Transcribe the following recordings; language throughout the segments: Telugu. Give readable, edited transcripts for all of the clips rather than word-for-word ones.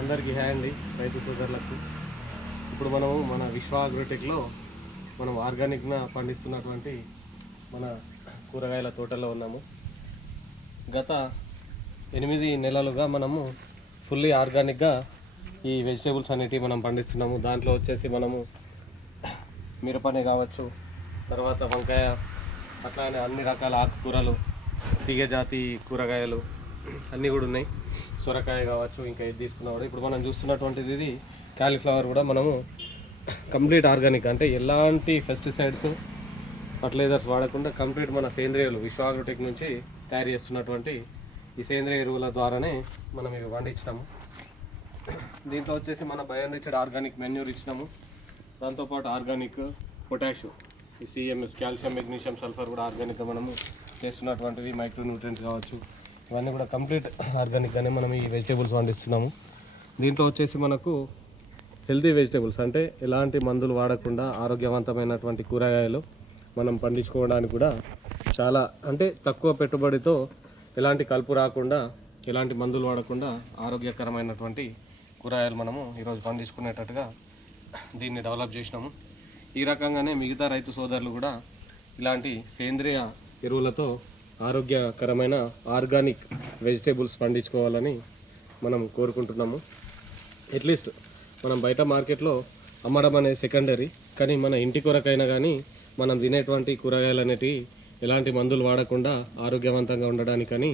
అందరికీ హాయ్ అండి, రైతు సోదరులకు. ఇప్పుడు మనము మన విశ్వ అగ్రోటెక్లో మనం ఆర్గానిక్గా పండిస్తున్నటువంటి మన కూరగాయల తోటలో ఉన్నాము. గత 8 నెలలుగా మనము ఫుల్లీ ఆర్గానిక్గా ఈ వెజిటేబుల్స్ అనేటివి మనం పండిస్తున్నాము. దాంట్లో వచ్చేసి మనము మిరపనే కావచ్చు, తర్వాత వంకాయ, అట్లానే అన్ని రకాల ఆకుకూరలు, తీగజాతి కూరగాయలు అన్నీ కూడా ఉన్నాయి. సొరకాయ కావచ్చు, ఇంకా ఇది తీసుకున్నా కూడా. ఇప్పుడు మనం చూస్తున్నటువంటిది ఇది క్యాలీఫ్లవర్ కూడా మనము కంప్లీట్ ఆర్గానిక్, అంటే ఎలాంటి పెస్టిసైడ్స్ ఫర్టిలైజర్స్ వాడకుండా కంప్లీట్ మన సేంద్రియాలు విశ్వ అగ్రోటెక్ నుంచి తయారు చేస్తున్నటువంటి ఈ సేంద్రియ ఎరువుల ద్వారానే మనం ఇవి పండించినాము. దీంట్లో వచ్చేసి మన బయోరిచ్డ్ ఆర్గానిక్ మెన్యూర్ ఇచ్చినాము. దాంతోపాటు ఆర్గానిక్ పొటాషియం, ఈ సిఎంఎస్ కాల్షియం, మెగ్నీషియం, సల్ఫర్ కూడా ఆర్గానిక్గా మనము చేస్తున్నటువంటివి. మైక్రో న్యూట్రియంట్స్ కావచ్చు, ఇవన్నీ కూడా కంప్లీట్ ఆర్గానిక్గానే మనం ఈ వెజిటేబుల్స్ పండిస్తున్నాము. దీంట్లో వచ్చేసి మనకు హెల్తీ వెజిటేబుల్స్, అంటే ఎలాంటి మందులు వాడకుండా ఆరోగ్యవంతమైనటువంటి కూరగాయలు మనం పండించుకోవడానికి కూడా చాలా, అంటే తక్కువ పెట్టుబడితో ఎలాంటి కలుపు రాకుండా, ఎలాంటి మందులు వాడకుండా ఆరోగ్యకరమైనటువంటి కూరగాయలు మనము ఈరోజు పండించుకునేటట్టుగా దీన్ని డెవలప్ చేసినాము. ఈ రకంగానే మిగతా రైతు సోదరులు కూడా ఇలాంటి సేంద్రియ ఎరువులతో ఆరోగ్యకరమైన ఆర్గానిక్ వెజిటేబుల్స్ పండించుకోవాలని మనం కోరుకుంటున్నాము. అట్లీస్ట్ మనం బయట మార్కెట్లో అమ్మడం అనేది సెకండరీ, కానీ మన ఇంటి కొరకైనా కానీ మనం తినేటువంటి కూరగాయలు అనేటివి ఎలాంటి మందులు వాడకుండా ఆరోగ్యవంతంగా ఉండడానికని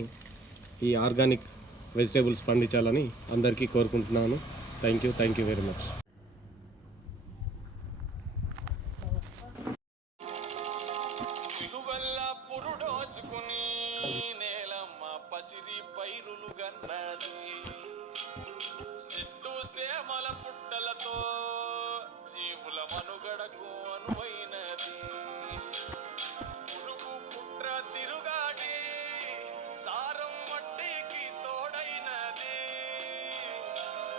ఈ ఆర్గానిక్ వెజిటేబుల్స్ పండించాలని అందరికీ కోరుకుంటున్నాను. Thank you very much. నేలమ్మ పసిరి పైరులు గన్నది, సిట్టు సేమల పుట్టలతో జీవుల మనుగడకు అనువైనది. పురుగు పుట్ర తిరుగాడి సారం మట్టికి తోడైనది.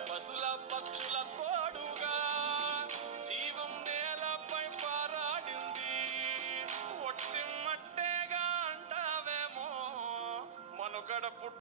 పశుల పక్షుల తోడుగా జీవం నేలపై పారాడింది. ఒట్టి మట్టేగా అంటావేమో మనుగడ పుట్ట